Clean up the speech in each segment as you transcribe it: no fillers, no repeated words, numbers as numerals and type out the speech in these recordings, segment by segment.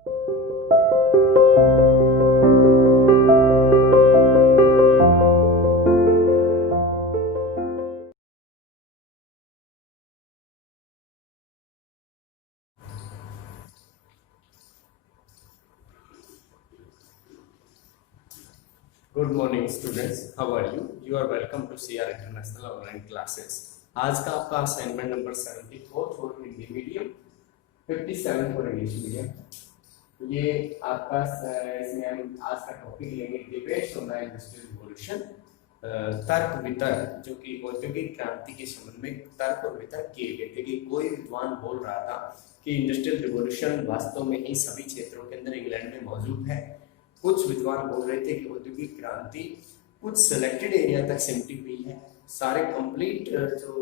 Good morning students, how are you? You are welcome to CR international online classes. आज का आपका assignment number 74 for Hindi medium, 57 for English medium. ये आपका इसमें हम आज का टॉपिक लेंगे debates on the industrial revolution, तर्क वितर्क, जो कि औद्योगिक क्रांति के संबंध में तर्क और वितर्क किए गए थे। कि कोई विद्वान बोल रहा था कि इंडस्ट्रियल रिवॉल्यूशन वास्तव में ही सभी क्षेत्रों के अंदर इंग्लैंड में मौजूद है। कुछ विद्वान बोल रहे थे कि औद्योगिक क्रांति कुछ सिलेक्टेड एरिया तक सिमटी हुई है, सारे कंप्लीट जो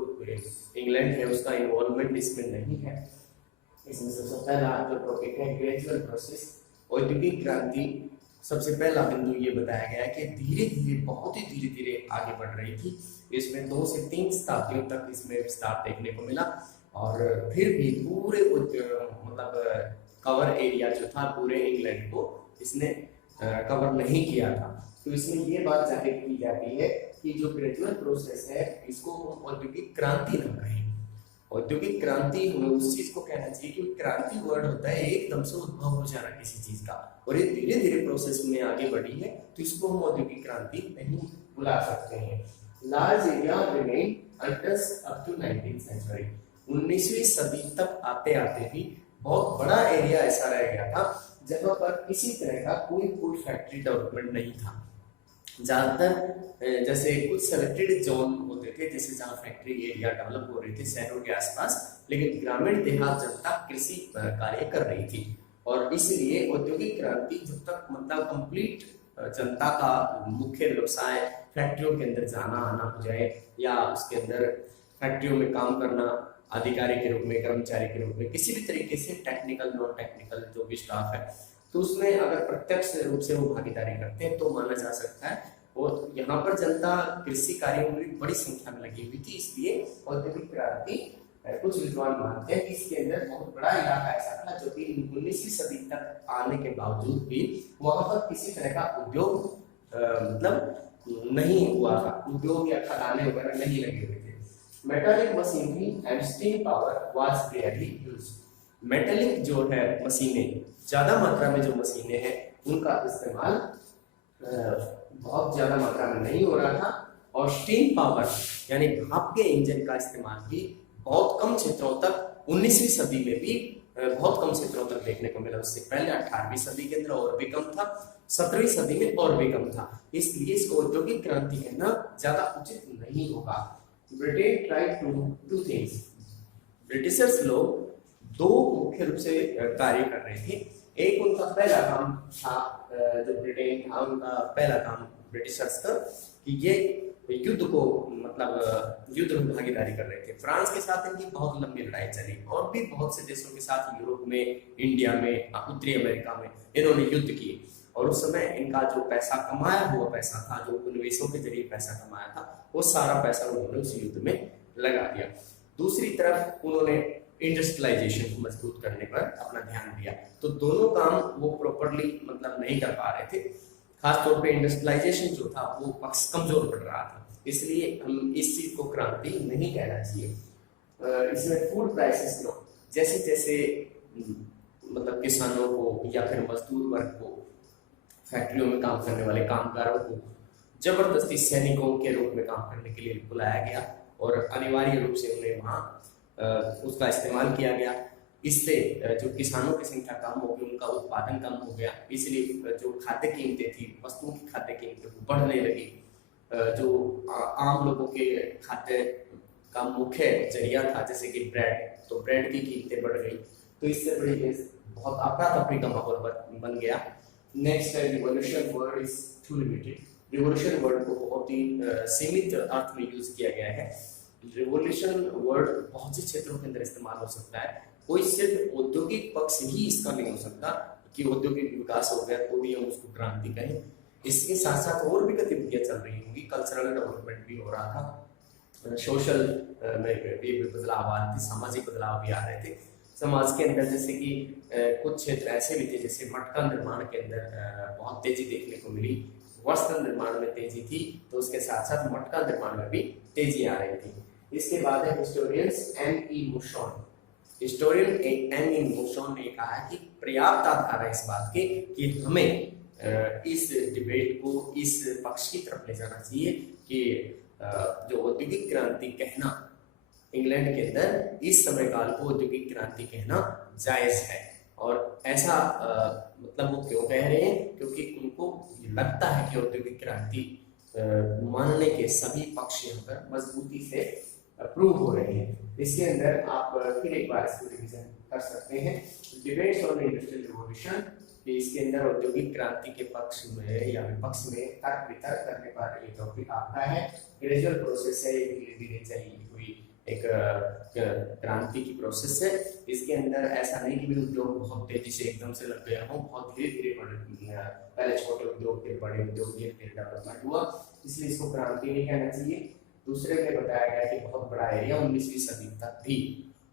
इंग्लैंड है उसका इन्वॉल्वमेंट इसमें नहीं है। इसमें सबसे पहला जो टॉपिक है ग्रेजुअल प्रोसेस, औद्योगिक क्रांति। सबसे पहला बिंदु ये बताया गया है कि धीरे धीरे, बहुत ही धीरे धीरे आगे बढ़ रही थी। इसमें 2 से 3 शताब्दियों तक इसमें विस्तार देखने को मिला और फिर भी पूरे मतलब कवर एरिया जो था पूरे इंग्लैंड को इसने कवर नहीं किया था। तो इसमें ये बात जाहिर की जाती है कि जो ग्रेजुअल प्रोसेस है इसको औद्योगिक क्रांति ना कहें। औद्योगिक क्रांति हमें उस चीज को कहना चाहिए कि क्रांति वर्ड होता है एकदम से उद्भव हो जाना किसी चीज का, और ये धीरे धीरे प्रोसेस में आगे बढ़ी है, तो इसको हम औद्योगिक क्रांति नहीं बुला सकते हैं। Large area remain untouched up to 19th century. 19वीं सदी तक आते आते भी बहुत बड़ा एरिया ऐसा रह गया था जहां पर किसी तरह का कोई फैक्ट्री डेवलपमेंट नहीं था। ज्यादातर जैसे कुछ सेलेक्टेड जोन होते थे जैसे जहाँ फैक्ट्री एरिया डेवलप हो रहे थे शहरों के आसपास, लेकिन ग्रामीण देहात जनता कृषि कार्य कर रही थी। और इसलिए औद्योगिक क्रांति जब तक मतलब कंप्लीट जनता का मुख्य व्यवसाय फैक्ट्रियों के अंदर जाना आना हो जाए, या उसके अंदर फैक्ट्रियों में काम करना अधिकारी के रूप में, कर्मचारी के रूप में, किसी भी तरीके से टेक्निकल नॉन टेक्निकल जो भी स्टाफ है, तो उसमें अगर प्रत्यक्ष रूप से वो भागीदारी करते हैं तो माना जा सकता है। और यहाँ पर जनता कृषि कार्यों में भी बड़ी संख्या में लगी हुई थी। इसलिए औद्योगिक क्रांति कुछ विद्वान मानते हैं कि इसके अंदर बहुत बड़ा इलाका ऐसा था जो कि 19वीं सदी तक आने के बावजूद भी वहां पर किसी तरह का उद्योग मतलब नहीं हुआ था, उद्योग या खदानें वगैरह नहीं लगे हुए थे। Metallic machinery and steam power was rarely used. Metallic जो है मशीनें, ज्यादा मात्रा में जो मशीनें हैं उनका इस्तेमाल बहुत ज्यादा मात्रा में नहीं हो रहा था, और स्टीम पावर यानी भाप के इंजन का इस्तेमाल भी बहुत कम क्षेत्रों तक 19वीं सदी में भी बहुत कम क्षेत्रों तक देखने को मिला। उससे पहले 18वीं सदी के अंदर और भी कम था, 17वीं सदी में और भी कम था। इसलिए इसको औद्योगिक क्रांति कहना ज्यादा उचित नहीं होगा। Britain tried to do 2 things. Britishers लोग 2 मुख्य रूप से कार्य कर रहे थे। एक उनका पहला काम था, जो ब्रिटेन था उनका पहला काम ब्रिटिशर्स का, कि ये युद्ध को मतलब युद्ध में भागीदारी कर रहे थे। फ्रांस के साथ इनकी बहुत लंबी लड़ाई चली और भी बहुत से देशों के साथ, यूरोप में, इंडिया में, उत्तरी अमेरिका में इन्होंने युद्ध किए। और उस समय इनका जो पैसा कमाया हुआ पैसा था, जो निवेशों के जरिए पैसा कमाया था, वो सारा पैसा उन्होंने उस युद्ध में लगा दिया। दूसरी तरफ उन्होंने इंडस्ट्रियलाइजेशन को मजबूत करने पर अपना ध्यान दिया। तो दोनों काम वो प्रॉपरली मतलब नहीं कर पा रहे थे। खासतौर पे इंडस्ट्रियलाइजेशन जो था वो पक्ष कमजोर पड़ रहा था, इसलिए हम इस चीज को क्रांति नहीं कहना चाहिए। इसमें फूड प्राइसेस ग्रो, जैसे जैसे मतलब किसानों को या फिर मजदूर वर्ग को, फैक्ट्रियों में काम करने वाले कामगारों को जबरदस्ती सैनिकों के रूप में काम करने के लिए बुलाया गया और अनिवार्य रूप से उन्हें वहाँ उसका इस्तेमाल किया गया। इससे जो किसानों की संख्या कम हो गई, उनका उत्पादन कम हो गया, इसलिए जो खाद्य कीमतें थी, वस्तुओं की खाद्य कीमतें बढ़ने लगी। जो आम लोगों के खाद्य का मुख्य जरिया था जैसे कि ब्रेड, तो ब्रेड की कीमतें बढ़ गई। तो इससे बड़ी बहुत अफरा तफरी का माहौल बन गया। नेक्स्ट है revolution word is too limited. Revolution word को बहुत ही सीमित अर्थ में यूज किया गया है। रिवॉल्यूशन वर्ड बहुत से क्षेत्रों के अंदर इस्तेमाल हो सकता है, कोई सिर्फ औद्योगिक पक्ष ही इसका नहीं हो सकता कि औद्योगिक विकास हो गया तो भी हम उसको क्रांति कहें। इसके साथ साथ और भी गतिविधियां चल रही होंगी, कल्चरल डेवलपमेंट भी हो रहा था, सोशल में भी बदलाव आ रहे थे, सामाजिक बदलाव भी आ रहे थे। समाज के अंदर, जैसे कि कुछ क्षेत्र ऐसे भी थे, जैसे मटका निर्माण के अंदर बहुत तेजी देखने को मिली, वस्त्र निर्माण में तेजी थी, तो उसके साथ साथ मटका निर्माण में भी तेजी आ रही थी। इसके बाद है हिस्टोरियंस M.E. मुशॉन। Historian M.E. मुशॉन ने कहा है कि पर्याप्त आधार है इस बात के कि हमें इस डिबेट को इस पक्ष की तरफ ले जाना चाहिए कि जो औद्योगिक क्रांति कहना इंग्लैंड के अंदर इस समय काल को औद्योगिक क्रांति कहना जायज है। और ऐसा मतलब वो क्यों कह रहे हैं, क्योंकि उनको लगता है कि औद्योगिक क्रांति मानने के सभी पक्ष यहाँ पर मजबूती से प्रूव हो रहे हैं। इसके अंदर आप फिर एक बार इसको रिवीजन कर सकते हैं, डिबेट्स ऑन इंडस्ट्रियल रिवॉल्यूशन, कि इसके अंदर औद्योगिक क्रांति के पक्ष में या विपक्ष में तर्क वितर्क करने पर ये टॉपिक आता है। ग्रेजुअल प्रोसेस है, धीरे धीरे चली हुई एक क्रांति की प्रोसेस है। इसके अंदर ऐसा नहीं कि भी उद्योग बहुत तेजी से एकदम से लग गया हो, बहुत धीरे धीरे पहले छोटे उद्योग फिर बड़े उद्योग धीरे धीरे डेवलपमेंट हुआ, इसलिए इसको क्रांति नहीं कहना चाहिए। दूसरे में बताया गया कि बहुत बड़ा एरिया 19वीं सदी तक भी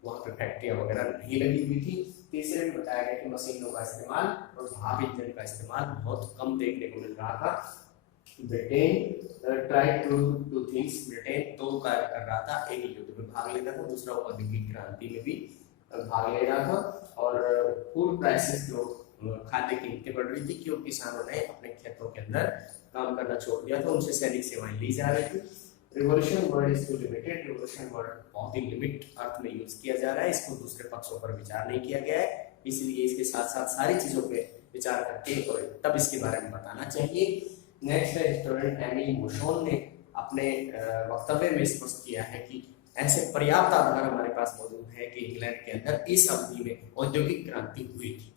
वहाँ पे फैक्ट्रियाँ वगैरह नहीं लगी हुई थी। तीसरे में बताया गया कि मशीनों का इस्तेमाल और भाप इंजन का इस्तेमाल बहुत कम देखने को मिल रहा था। Britain try to do things, Britain दो कार्य कर रहा था, एक युद्ध में भाग ले रहा था, दूसरा औद्योगिक क्रांति में भी भाग ले रहा था। और फूड प्राइसेस जो खाद्य कीमतें बढ़ रही थी, क्योंकि किसानों ने अपने खेतों के अंदर काम करना छोड़ दिया था, उनसे सैनिक सेवाएं ली जा रही थी। Revolution word is too limited, revolution word बहुत ही लिमिट अर्थ में यूज किया जा रहा है, इसको दूसरे पक्षों पर विचार नहीं किया गया है, इसलिए इसके साथ साथ सारी चीजों पे विचार करके और तब इसके बारे में बताना चाहिए। नेक्स्ट है हिस्टोरियन M.E. मुशॉन ने अपने वक्तव्य में स्पष्ट किया है कि ऐसे पर्याप्त आधार हमारे पास मौजूद है कि इंग्लैंड के अंदर इस अवधि में औद्योगिक क्रांति हुई थी।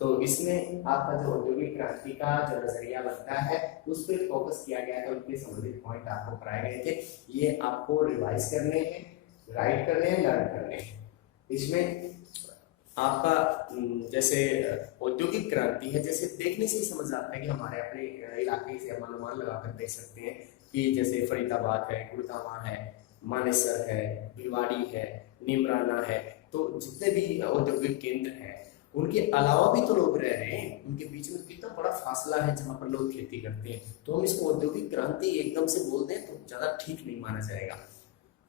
तो इसमें आपका जो औद्योगिक क्रांति का जो नजरिया बनता है उस पर फोकस किया गया है, उनके संबंधित पॉइंट आपको कराए गए थे, ये आपको रिवाइज करने हैं, राइट करने हैं, लर्न करने हैं। इसमें आपका जैसे औद्योगिक क्रांति है, जैसे देखने से ही समझ आता है कि हमारे अपने इलाके से हम अनुमान लगाकर देख सकते हैं कि जैसे फरीदाबाद है, गुड़गांव है, मानेसर है, भिवाड़ी है, नीमराना है, तो जितने भी औद्योगिक केंद्र हैं उनके अलावा भी तो लोग रह रहे हैं, उनके बीच में कितना बड़ा फासला है जहाँ पर लोग खेती करते हैं, तो हम इसको औद्योगिक क्रांति एकदम से बोल दें तो ज़्यादा ठीक नहीं माना जाएगा।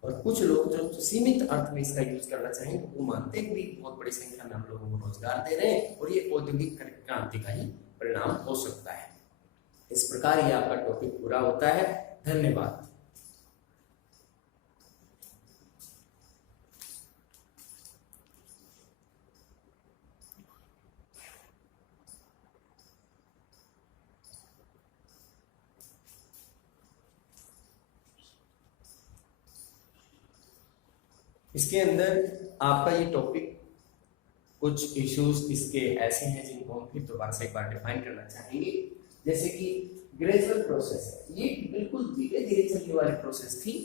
और कुछ लोग जो सीमित अर्थ में इसका यूज करना चाहें तो वो मानते हैं कि बहुत बड़ी संख्या में हम लोगों को रोजगार दे रहे हैं और ये औद्योगिक क्रांति का ही परिणाम हो सकता है। इस प्रकार ये आपका टॉपिक पूरा होता है। धन्यवाद। इसके अंदर आपका ये टॉपिक कुछ इश्यूज इसके ऐसे हैं जिनको हम फिर दोबारा से एक बार डिफाइन करना चाहेंगे। जैसे कि ग्रेजुअल प्रोसेस है, ये बिल्कुल धीरे धीरे चलने वाली प्रोसेस थी।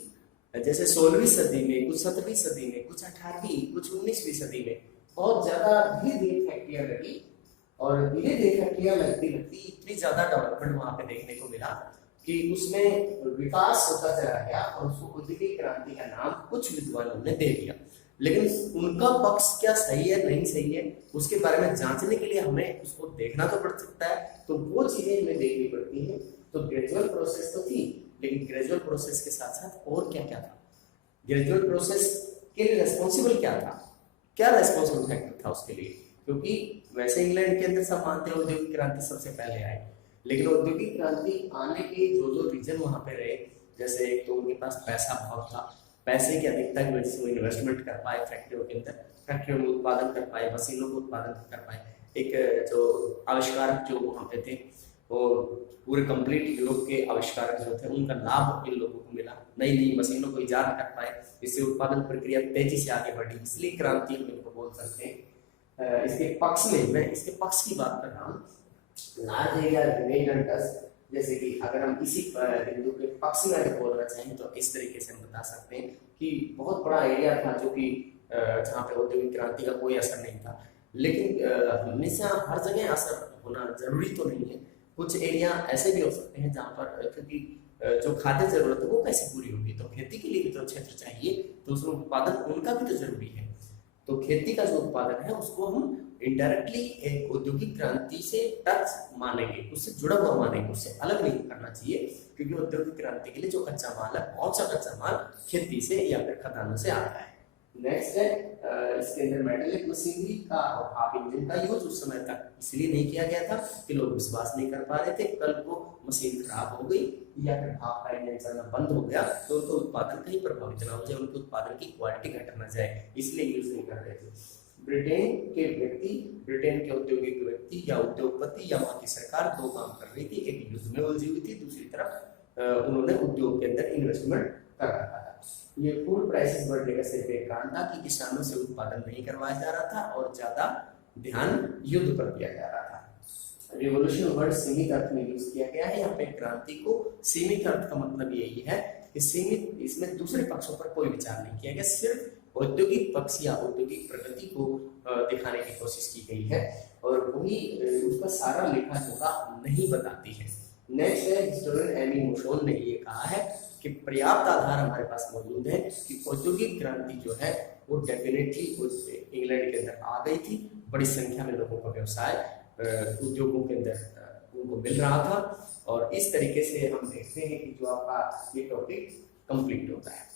जैसे 16वीं सदी में, कुछ 17वीं सदी में, कुछ 18वीं, कुछ 19वीं सदी में बहुत ज्यादा धीरे धीरे फैक्ट्रियां लगी और धीरे धीरे फैक्ट्रियां लगती लगती इतनी ज्यादा डेवलपमेंट वहां पे देखने को मिला कि उसमें विकास होता चला गया और उसको औद्योगिक क्रांति का नाम कुछ विद्वानों ने दे दिया। लेकिन उनका पक्ष क्या सही है नहीं सही है उसके बारे में जांचने के लिए हमें उसको देखना तो पड़ सकता है, तो वो चीजें हमें देखनी पड़ती हैं। तो ग्रेजुअल प्रोसेस तो थी, लेकिन ग्रेजुअल प्रोसेस के साथ साथ और क्या क्या था? ग्रेजुअल प्रोसेस के लिए रेस्पॉन्सिबल क्या था, क्या रेस्पॉन्सिबल फैक्टर था उसके लिए? क्योंकि वैसे इंग्लैंड के अंदर सब मानते हैं औद्योगिक क्रांति सबसे पहले आई, लेकिन औद्योगिक क्रांति आने के जो रीजन वहां पे रहे, जैसे एक तो उनके पास पैसा बहुत था, पैसे की अधिकता की वजह से वो इन्वेस्टमेंट कर पाए फैक्ट्रियों के अंदर, फैक्ट्रियों में उत्पादन कर पाए, मशीनों को उत्पादन कर पाए। एक जो आविष्कारक जो वहाँ पे थे वो पूरे कंप्लीट यूरोप के आविष्कारक जो थे उनका लाभ इन लोगों को मिला, नई नई मशीनों को ईजाद कर पाए, इससे उत्पादन प्रक्रिया तेजी से आगे बढ़ी, इसलिए क्रांति हम इनको बोल सकते हैं। इसके पक्ष में मैं इसके पक्ष की बात कर रहा हूँ, लार्ज एरिया जैसे कि अगर हम इसी बिंदु के पक्ष में अगर बोलना चाहें तो इस तरीके से हम बता सकते हैं कि बहुत बड़ा एरिया था जो कि जहाँ पे औद्योगिक क्रांति का कोई असर नहीं था। लेकिन हमेशा हर जगह असर होना जरूरी तो नहीं है, कुछ एरिया ऐसे भी हो सकते हैं जहाँ पर क्योंकि जो खाद्य जरूरत है वो कैसे पूरी होगी, तो खेती के लिए भी तो क्षेत्र चाहिए, तो उसमें उत्पादन उनका भी तो जरूरी है। तो खेती का जो उत्पादन है उसको हम इनडायरेक्टली एक औद्योगिक क्रांति से टच मानेंगे, उससे जुड़ा हुआ मानेंगे, उससे अलग नहीं करना चाहिए, क्योंकि औद्योगिक क्रांति के लिए जो कच्चा माल है, बहुत सा कच्चा माल खेती से या फिर खदानों से आता है। नेक्स्ट है इसके अंदर मेटलिक मशीनरी का और भाप इंजन का यूज उस समय तक इसलिए नहीं किया गया था कि लोग विश्वास नहीं कर पा रहे थे, कल को मशीन खराब हो गई या फिर भाप का इंजन चलना बंद हो गया तो उनका उत्पादन कहीं प्रभावित ना हो जाए, उनके उत्पादन की क्वालिटी घट ना जाए, इसलिए यूज नहीं कर रहे थे। ब्रिटेन के औद्योगिक व्यक्ति या उद्योगपति या वहां की सरकार दो काम कर रही थी, एक युद्ध में उलझी हुई थी, दूसरी तरफ उन्होंने उद्योग के अंदर इन्वेस्टमेंट कर रखा था। ये फूड प्राइसेस बढ़ने का सिर्फ एक कारण था कि किसानों से उत्पादन नहीं करवाया जा रहा था और ज्यादा ध्यान युद्ध पर दिया जा रहा था। रिवॉल्यूशन वर्ड सीमित अर्थ में यूज किया गया है, यहाँ पे क्रांति को सीमित अर्थ का मतलब यही है कि सीमित, इसमें दूसरे पक्षों पर कोई विचार नहीं किया गया, सिर्फ औद्योगिक पक्ष या औद्योगिक प्रगति को दिखाने की कोशिश की गई है और वही उसका सारा लेखा जोखा नहीं बताती है। नेक्स्ट है हिस्टोरियन एमी मोशोन ने ये कहा है कि पर्याप्त आधार हमारे पास मौजूद है कि औद्योगिक क्रांति जो है वो डेफिनेटली इंग्लैंड के अंदर आ गई थी, बड़ी संख्या में लोगों का व्यवसाय उद्योगों के अंदर उनको मिल रहा था और इस तरीके से हम देखते हैं कि जो आपका ये टॉपिक कंप्लीट होता है।